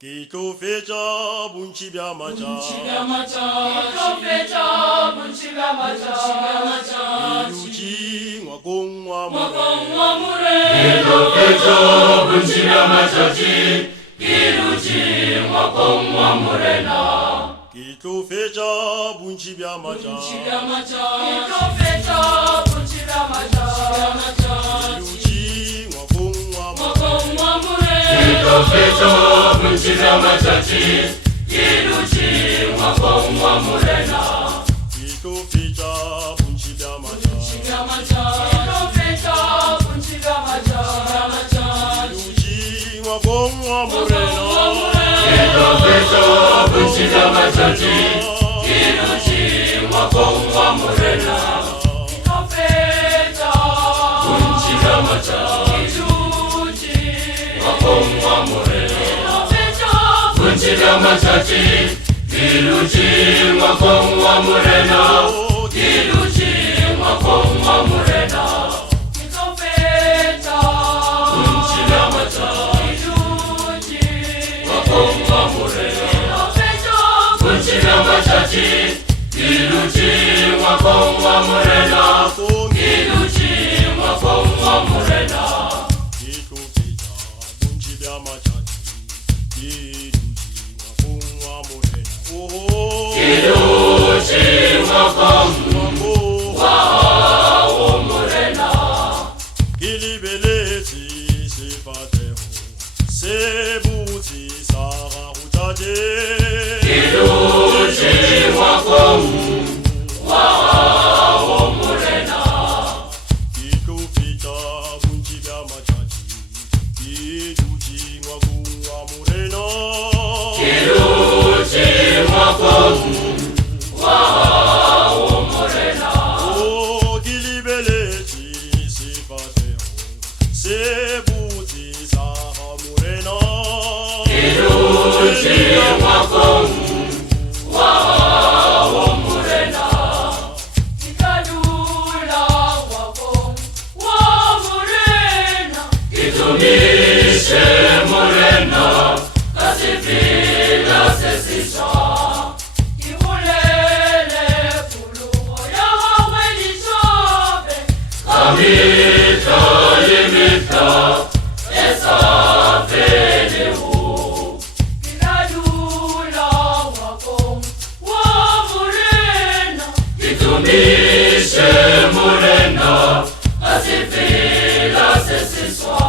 Kitofecha bunchibya macha Kitofecha bunchibya macha Iluchi ngwakongwa mure Kitofecha bunchibya macha Iluchi ngwakongwa mure na Kitofecha bunchibya macha Kitofecha bunchibya macha Iluchi ngwakongwa mure Kitofecha bunchibya macha Iluchi ngwakongwa mure na Kitofecha bunchibya macha Kitofecha bunchibya macha Iluchi ngwakongwa mure Kitofecha bunchibya macha Iluchi ngwakongwa mure na Kitofecha bunchibya macha ngwakongwa mure bunchibya macha Iluchi ngwakongwa mure na Iluchi ngwakongwa mure na Kitofecha bunchibya macha Iluchi ngwakongwa mure bunchibya macha Iluchi ngwakongwa mure na Iluchi ngwakongwa mure na Kitofecha bunchibya macha Iluchi ngwakongwa mure Iluchi ngwakongwa mure na Kilibelezi sifateho sebuti sara utate Iluchi ngwakongwa mure na Kitofecha bunchibya macha Iluchi ngwakongwa mure Iluchi ngwakongwa mure na Kilibelezi sifateho sebuti sara mure Iluchi ngwakongwa mure na Ikadula ngwakongwa mure na Itumishe mure na Kasifila sesisa Ihulele kulumo ya wawe lisobe Kamita limita Esa felehu Ikadula ngwakongwa mure na Itumishe mure na Kasifila sesiswa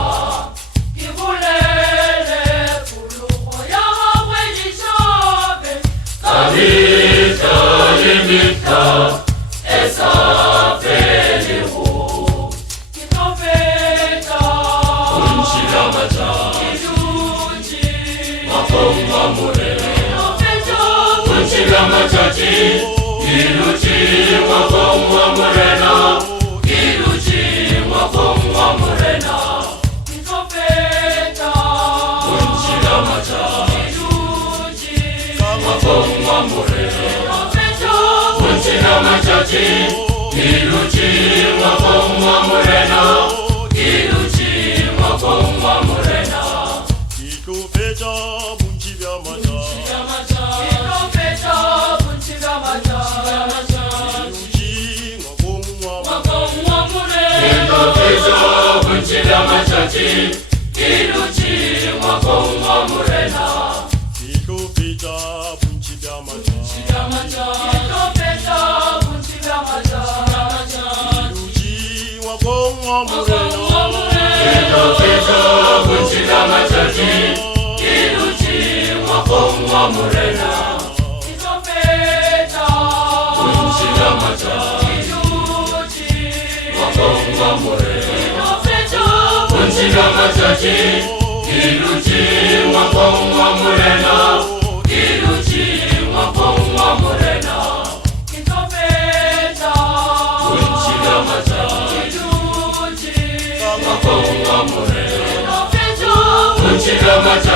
Ihulele kulumo ya wawe lisobe Kamita limita Esa felehu Kitofecha bunchibya macha Iluchi ngwakongwa mure Kitofecha bunchibya macha Iluchi ngwakongwa mure na Iluchi ngwakongwa mure na Kitofecha bunchibya macha Iluchi ngwakongwa mure Kitofecha bunchibya macha Iluchi ngwakongwa mure na Iluchi ngwakongwa mure na Kitofecha bunchibya macha Kitofecha bunchibya macha Iluchi ngwakongwa ngwakongwa mure Kitofecha bunchibya macha Iluchi ngwakongwa mure na Kitofecha bunchibya macha Kitofecha bunchibya macha Iluchi ngwakongwa mure Kitofecha bunchibya macha Iluchi ngwakongwa mure na Kitofecha bunchibya macha Iluchi ngwakongwa mure Kitofecha bunchibya macha Iluchi ngwakongwa mure na Iluchi ngwakongwa mure na Kitofecha bunchibya macha Iluchi ngwakongwa mure Kitofecha bunchibya macha